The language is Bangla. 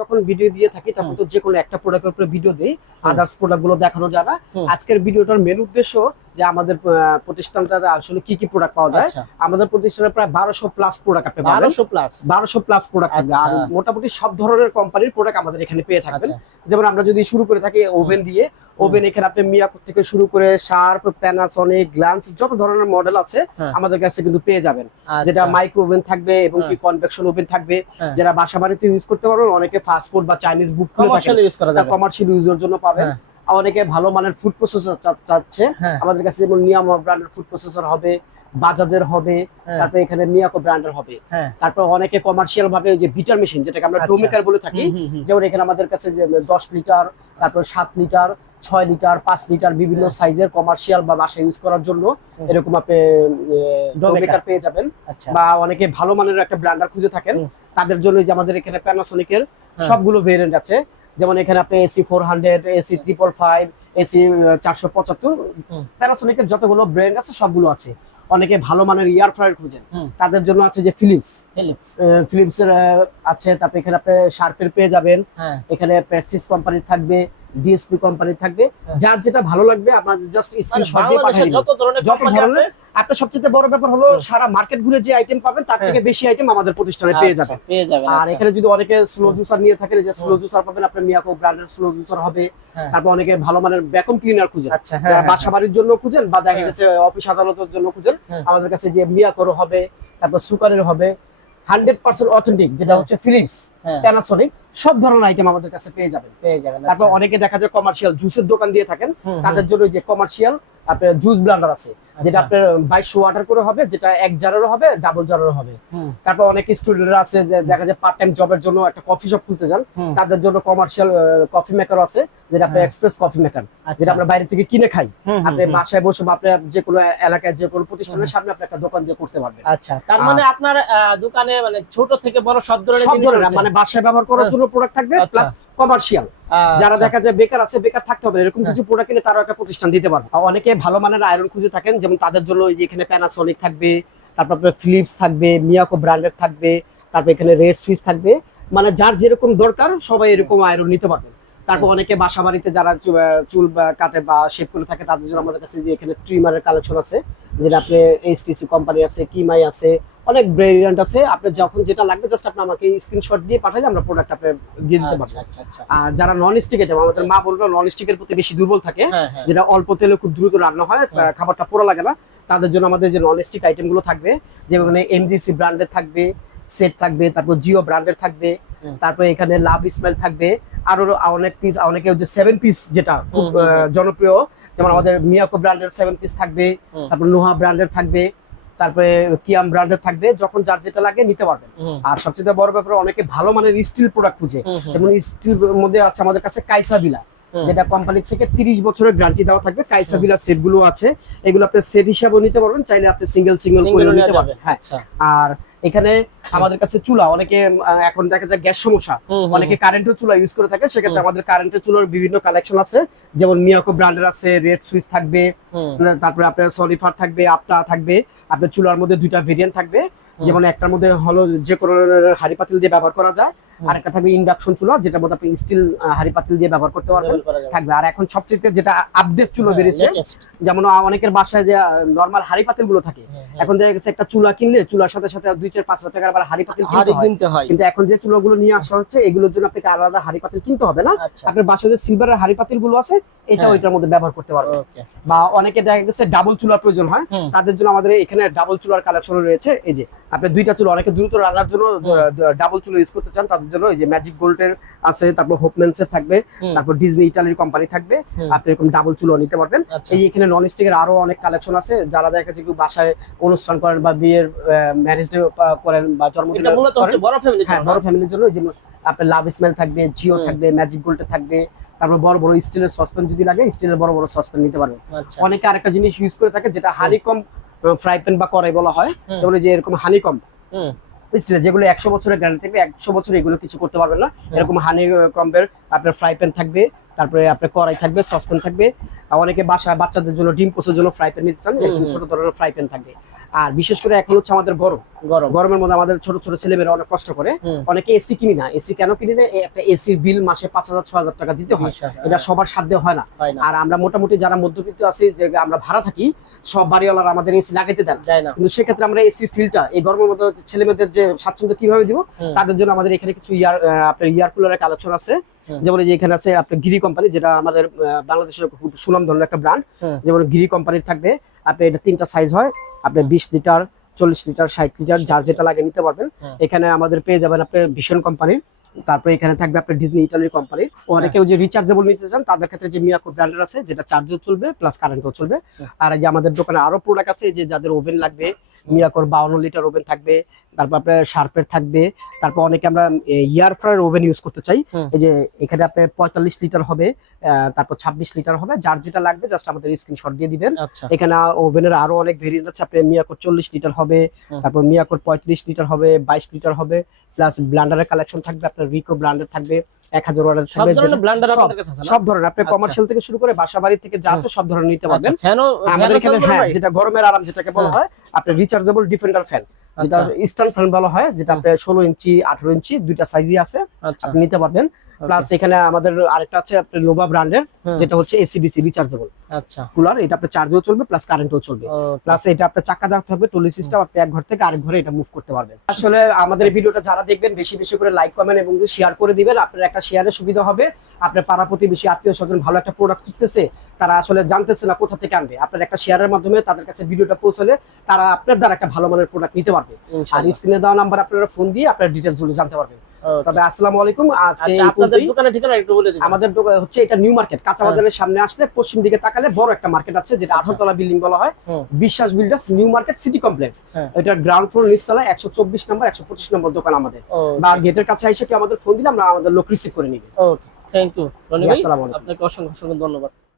যখন ভিডিও দিয়ে থাকি তখন তো যে কোনো একটা প্রোডাক্টের উপরে ভিডিও দেই আদার্স প্রোডাক্টগুলো দেখানো যায় না। আজকের ভিডিওটার মেন উদ্দেশ্য যে আমাদের আহ, প্রতিষ্ঠানটা আসলে কি কি প্রোডাক্ট পাওয়া যায়। আচ্ছা। আমাদের প্রতিষ্ঠানে প্রায় বারোশো প্লাস প্রোডাক্ট আপনি বারোশো প্লাস বারোশো প্লাস প্রোডাক্ট থাকবে। আর আচ্ছা। মোটামুটি সব ধরনের কোম্পানির প্রোডাক্ট আমাদের এখানে পেয়ে থাকবেন। আচ্ছা। যেমন আমরা যদি শুরু করে থাকি ওভেন দিয়ে ওভেন এখানে আপনি মিয়াকো থেকে শুরু করে শার্প প্যানাসনিক গ্লান্স যত ধরনের মডেল আছে হ্যাঁ। আমাদের কাছে কিন্তু পেয়ে যাবেন যেটা আচ্ছা। মাইক্রো ওভেন থাকবে এবং কি হ্যাঁ। কনভেকশন ওভেন থাকবে হ্যাঁ। যারা বাসা বাড়িতে ইউজ করতে পারবেন অনেকে ফাস্ট ফুড বা চাইনিজ বুক কমার্শিয়াল থাকেন ইউজ করা যাবে কমার্শিয়াল ইউজের জন্য পাবেন হ্যাঁ। অনেকে ভালো মানের ফুড প্রসেসর চাচ্ছে হ্যাঁ আমাদের কাছে যেমন নিয়ামা ব্র্যান্ডের ফুড প্রসেসর হবে বাজাজের হবে হ্যাঁ। তারপর এখানে মিয়াকো ব্র্যান্ডের হবে হ্যাঁ তারপর অনেকে কমার্শিয়াল ভাবে ওই যে বিটার মেশিন যেটাকে আমরা আচ্ছা। টোমেকার বলে থাকি। যেমন এখানে আমাদের কাছে যে দশ লিটার তারপর সাত লিটার ছয় লিটার পাঁচ লিটার বিভিন্ন হ্যাঁ। সাইজের কমার্শিয়াল বা বাসায় ইউজ করার জন্য এরকম আপনি। পেয়ে যাবেন আচ্ছা বা অনেকে ভালো মানের একটা ব্র্যান্ডার খুঁজে থাকেন তাদের জন্য যে আমাদের এখানে প্যানাসোনিকের হ্যাঁ। সবগুলো ভেরিয়েন্ট আছে যেমন এখানে আপনি AC four hundred AC triple five AC চারশো পঁচাত্তর। প্যানাসোনিকের যতগুলো ব্র্যান্ড আছে সবগুলো আছে অনেকে ভালো মানের ইয়ার ফ্রায়ার খুঁজেন। তাদের জন্য আছে যে ফিলিপস ফিলিপস এর আছে তারপর এখানে আপনি শার্পের পেয়ে যাবেন। হ্যাঁ। এখানে প্রেস্টিজ কোম্পানির থাকবে। ডিএসপি কোম্পানির থাকবে হ্যাঁ। যার যেটা ভালো লাগবে আপনাদের জাস্ট মানে স্ক্রিনশট দিয়ে পাঠিয়ে যত ধরনের যত কোম্পানি আছে ধরনের আপনার সবচেয়ে বড় ব্যাপার হলো সারা মার্কেট ঘুরে যে আইটেম পাবেন তার হ্যাঁ। থেকে বেশি আইটেম আমাদের প্রতিষ্ঠানে পেয়ে আচ্ছা, যাবেন আর আচ্ছা। এখানে যদি অনেকে স্লো জুসার নিয়ে থাকেন যে স্লো জুসার পাবেন আপনার মিয়াকো ব্র্যান্ডের স্লো জুসার হবে হ্যাঁ। তারপর অনেকে ভালো মানের ভ্যাকুম ক্লিনার খুঁজেন আচ্ছা হ্যাঁ হ্যাঁ, বাসা বাড়ির জন্য খুঁজেন বা দেখা হ্যাঁ। গেছে অফিস আদালতের জন্য খুঁজেন হ্যাঁ। আমাদের কাছে যে মিয়াকোর হবে তারপর সুকারের হবে হান্ড্রেড পার্সেন্ট অথেন্টিক যেটা হ্যাঁ। হচ্ছে ফিলিপস হ্যাঁ, প্যানাসোনিক সব ধরনের আইটেম আমাদের কাছে পেয়ে যাবেন। পেয়ে যাবেন তারপর আচ্ছা। অনেকে দেখা যায় কমার্শিয়াল জুসের দোকান দিয়ে থাকেন। তাদের জন্য যে কমার্শিয়াল আপনার জুস ব্লান্ডার আছে যেটা আচ্ছা। আপনার বাইশশো ওয়াটার করে হবে যেটা এক জারেরও হবে ডাবল জারেরও হবে। তারপর অনেক স্টুডেন্টরা আছে যে দেখা যায় পার্ট টাইম জবের জন্য একটা কফি শপ খুলতে যান। তাদের জন্য কমার্শিয়াল কফি মেকার আছে যেটা আপনার। Express coffee maker. যেটা আমরা বাইরে থেকে কিনে খাই। আপনি বাসায় বসে বা আপনার যে কোনো এলাকায় যে কোনো প্রতিষ্ঠানের সামনে আপনি একটা দোকান দিয়ে করতে পারবেন। আচ্ছা তার মানে আপনার দোকানে মানে ছোট থেকে বড় সব ধরনের রয়েছে? মানে বাসায় ব্যবহার করার হ্যাঁ। জন্য প্রোডাক্ট থাকবে আচ্ছা। প্লাস কমার্শিয়াল আচ্ছা। যারা দেখা যায় বেকার আছে বেকার থাকতে হবে এরকম। কিছু প্রোডাক্ট কিনে তারাও একটা প্রতিষ্ঠান দিতে পারবে অনেকে ভালো মানের আয়রন খুঁজে থাকেন যেমন তাদের জন্য ওই যে এখানে প্যানাসোনিক থাকবে তারপর আপনার ফিলিপস থাকবে মিয়াকো ব্র্যান্ডের থাকবে তারপর এখানে রেড সুইচ থাকবে মানে যার যেরকম দরকার সবাই এরকম আয়রন নিতে পারবেন তারপর অনেকে বাসা বাড়িতে যারা চুল কাটে বা শেপ করে থাকে তাদের জন্য আমাদের কাছে যে এখানে ট্রিমারের কালেকশন আছে যেটা আপনি এইচটিসি কোম্পানি আছে কিমাই আছে অনেক ভেরিয়েন্ট আছে আপনি যখন যেটা লাগবে জাস্ট আপনি আমাকে স্ক্রিনশট দিয়ে পাঠালে আমরা প্রোডাক্ট আপনি দিয়ে দিতে পারব আচ্ছা, আচ্ছা, আচ্ছা। আর যারা নন স্টিক আইটেম আমাদের মা বলল নন স্টিকের প্রতি বেশি দুর্বল থাকে হ্যাঁ, হ্যাঁ। যেটা অল্প তেলে খুব দ্রুত রান্না হয় হ্যাঁ। খাবারটা পোড়া লাগে না তাদের জন্য আমাদের যে নন স্টিক আইটেমগুলো থাকবে যেমন এমজিসি ব্র্যান্ডের থাকবে সেট থাকবে তারপর জিও ব্র্যান্ডের থাকবে। তারপর এখানে লাভ স্মেল থাকবে আরও অনেক পিস অনেকে যে সেভেন পিস যেটা খুব জনপ্রিয় যেমন আমাদের মিয়াকো ব্র্যান্ডের সেভেন পিস থাকবে তারপর নোহা ব্র্যান্ডের থাকবে তারপরে কিয়াম ব্র্যান্ডের থাকবে যখন যার যেটা লাগে নিতে পারবেন। আর সবচেয়ে বড় ব্যাপার অনেকে ভালো মানের স্টিল প্রোডাক্ট খুঁজে। যেমন স্টিল মধ্যে আছে আমাদের কাছে কাইসা বিলা যেটা কোম্পানির থেকে তিরিশ বছরের গ্যারান্টি দেওয়া থাকবে। কাইসা বিলার সেটগুলো আছে। এগুলো আপনি সেট হিসাবেও নিতে পারবেন চাইলে আপনি সিঙ্গেল সিঙ্গেল করে নিতে পারবেন। হ্যাঁ। আচ্ছা। আর এখানে আমাদের কাছে চুলা অনেকে এখন দেখা যায় গ্যাস সমস্যা। অনেকে কারেন্টের চুলা ইউজ করে থাকে সেক্ষেত্রে আমাদের কারেন্টের চুলার বিভিন্ন কালেকশন আছে। যেমন মিয়াকো ব্র্যান্ডের আছে রেড সুইচ থাকবে তারপরে আপনার সলিফার থাকবে আপতা থাকবে আপনার চুলার মধ্যে দুইটা ভেরিয়েন্ট থাকবে। যেমন একটার মধ্যে হলো যে কোনো হাড়ি পাতিল দিয়ে ব্যবহার করা যায়। আর একটা থাকবে ইন্ডাকশন চুলা যেটার মধ্যে আপনি স্টিল হাড়ি পাতিল দিয়ে ব্যবহার করতে পারবেন। থাকবে। আর এখন সবচেয়ে যেটা আপডেট চুলো হ্যাঁ, বেরিয়েছে যেমন অনেকের বাসায় যে নর্মাল হাড়ি পাতিলগুলো থাকে। এখন দেখা গেছে একটা চুলা কিনলে চুলার সাথে সাথে দুই চার পাঁচ হাজার টাকার আবার হাড়ি পাতিল কিনতে হয়। কিন্তু এখন যে চুলাগুলো নিয়ে আসা হচ্ছে এগুলোর জন্য আপনাকে আলাদা হাড়ি পাতিল কিনতে হবে না। আচ্ছা। আপনার বাসায় যে সিলভারের হাড়ি পাতিলগুলো আছে এটা হ্যাঁ। ওইটার মধ্যে ব্যবহার করতে পারবে বা অনেকে দেখা গেছে ডাবল চুলার প্রয়োজন হয় তাদের জন্য আমাদের এখানে ডাবল চুলার কালেকশন রয়েছে। এই যে আপনি দুইটা চুলা অনেকে দ্রুত রান্নার জন্য ডাবল চুলা ইউজ করতে চান তাদের জন্য এই যে ম্যাজিক গোল্ডের আছে তারপর হোপমেন্সের থাকবে তারপর ডিজনি ইটালির কোম্পানি থাকবে আপনি এরকম ডাবল চুলা নিতে পারবেন। আচ্ছা। এই এখানে নন স্টিকের আরও অনেক কালেকশন আছে যারা দেখা যাচ্ছে বাসায় অনুষ্ঠান করেন বা বিয়ের ম্যারেজ ডে করেন বা জন্মদিন এটা মূলত হচ্ছে বড় ফ্যামিলি হ্যাঁ বড় ফ্যামিলির জন্য যেমন আপনার লাভ স্মেল থাকবে জিও থাকবে ম্যাজিক গোল্ড থাকবে তারপর বড় বড় স্টিলের সসপেন যদি লাগে স্টিলের বড় বড় সসপেন নিতে পারবেন। আচ্ছা। অনেকে আরেকটা জিনিস ইউজ করে থাকে যেটা হানিকম ফ্রাই প্যান বা কড়াই বলা হয় তাহলে যে এরকম হানিকম হুম, স্টিলের যেগুলো একশো বছরের গ্যারান্টি থাকবে একশো বছর এগুলো কিছু করতে পারবেন না। এরকম হানি কম্পের আপনার ফ্রাই প্যান থাকবে তারপরে আপনার কড়াই থাকবে সসপ্যান থাকবে অনেকে বাসা বাচ্চাদের জন্য ডিম পোষের জন্য ফ্রাই প্যান নিতে চান ছোট ধরনের ফ্রাই প্যান থাকবে। আর বিশেষ করে এখন হচ্ছে আমাদের গরম গরম। গরমের মধ্যে আমাদের ছোট ছোট ছেলেমেয়েরা অনেক কষ্ট করে। অনেকে এসি কিনি না এসি কেন কিনি না? একটা এসির বিল মাসে পাঁচ হাজার ছ হাজার টাকা দিতে হয়। এটা সবার সাধ্য হয় না। আর আমরা মোটামুটি যারা মধ্যবিত্ত আছি যে আমরা ভাড়া থাকি সব বাড়িওয়ালারা আমাদের এসি লাগাইতে দেন। কিন্তু সেক্ষেত্রে আমরা এসি ফিলটা এই গরমের মধ্যে ছেলে মেয়েদের যে স্বাচ্ছন্দ্য কীভাবে দিব তাদের জন্য আমাদের এখানে কিছু ইয়ার আপনার ইয়ার কুলারের কালেকশন আছে। যেমন এই যে এখানে আছে আপনার গিরি কোম্পানি যেটা আমাদের বাংলাদেশের খুব সুনাম ধরনের একটা ব্র্যান্ড যেমন গিরি কোম্পানির থাকবে আপনি এটা তিনটা সাইজ হয়। আপনি বিশ লিটার চল্লিশ লিটার ষাট লিটার যার যেটা লাগে নিতে পারবেন। এখানে আমাদের পেয়ে যাবেন আপনি ভীষণ কোম্পানির তারপরে এখানে থাকবে আপনার ডিজনি ইটালির কোম্পানি অনেকে যে রিচার্জেবল নিতে চান তাদের ক্ষেত্রে যে মিয়াকো ব্র্যান্ডের আছে যেটা চার্জও চলবে প্লাস কারেন্টও চলবে। আর এই যে আমাদের দোকানে আরও প্রোডাক্ট আছে যে যাদের ওভেন লাগবে মিয়াকোর বাউন্ন লিটার ওভেন থাকবে তারপর আপনার শার্পের থাকবে তারপর অনেকে আমরা ইয়ার ফ্রায়ার ওভেন ইউজ করতে চাই। এই যে এখানে আপনার পঁয়তাল্লিশ লিটার হবে তারপর ছাব্বিশ লিটার হবে যার যেটা লাগবে জাস্ট আমাদের স্ক্রিনশট দিয়ে দিবেন। আচ্ছা। এখানে ওভেনের আরও অনেক ভেরিয়েন্ট আছে আপনার মিয়াকোর চল্লিশ লিটার হবে তারপর মিয়াকোর পঁয়ত্রিশ লিটার হবে বাইশ লিটার হবে প্লাস ব্লান্ডারের কালেকশন থাকবে আপনার রিকো ব্র্যান্ডের থাকবে। এক হাজার সব ধরনের আপনি আচ্ছা। কমার্শিয়াল থেকে শুরু করে বাসা বাড়ি থেকে যা আছে সব ধরনের নিতে পারবেন। আচ্ছা আমাদের এখানে হ্যাঁ যেটা গরমের আরাম যেটাকে বলা হয়। আপনার রিচার্জেবল ডিফেন্ডার ফ্যান যেটা ফ্যান বলা হয় যেটা আপনার ষোলো ইঞ্চি আঠারো ইঞ্চি দুইটা সাইজই আছে আচ্ছা। আপনি নিতে পারবেন। প্লাস এখানে আমাদের আরেকটা আছে আপনার নোভা ব্র্যান্ডের যেটা হচ্ছে এসিডিসি রিচার্জেবল আচ্ছা। কুলার এটা আপনার চার্জও চলবে প্লাস কারেন্টও চলবে। প্লাস এটা আপনার চাকা দেওয়া থাকবে টলি সিস্টেম আপনি এক ঘর থেকে আরেক ঘরে এটা মুভ করতে পারবেন। আসলে আমাদের ভিডিওটা যারা দেখবেন বেশি বেশি করে লাইক কমেন্ট এবং শেয়ার করে দিবেন আপনার একটা শেয়ারের সুবিধা হবে। আপনার পাড়া প্রতিবেশী আত্মীয় স্বজন ভালো একটা প্রোডাক্ট খুঁজতেছে তারা আসলে জানতেছে না কোথা থেকে আনবে। আপনার একটা শেয়ারের মাধ্যমে তাদের কাছে ভিডিওটা পৌঁছলে তারা আপনার দ্বারা একটা ভালো মানের প্রোডাক্ট নিতে পারবে। আর। স্ক্রিনে দেওয়া নাম্বার আপনারা ফোন দিয়ে আপনার ডিটেলসগুলো জানতে পারবেন. তবে আসসালামু আলাইকুম। আজকে আচ্ছা আপনাদের দোকানের ঠিকানা একটু বলে দিন আমাদের দোকান হচ্ছে এটা নিউ মার্কেট। কাঁচা হ্যাঁ। বাজারের সামনে আসলে পশ্চিম দিকে তাকালে বড় একটা মার্কেট আছে যেটা আচ্ছা। আঠারোতলা বিল্ডিং বলা হয়। Biswas builders new market city complex. হ্যাঁ। এটা গ্রাউন্ড ফ্লোর নিচতলা একশো চব্বিশ নম্বর একশো পঁচিশ নম্বর দোকান আমাদের। বা গেটের কাছে এসে কি আমাদের ফোন দিলে আমরা আমাদের লোক রিসিভ করে নিবি। ওকে থ্যাংক ইউ রনি ভাই আপনাকে অসংখ্য অসংখ্য ধন্যবাদ।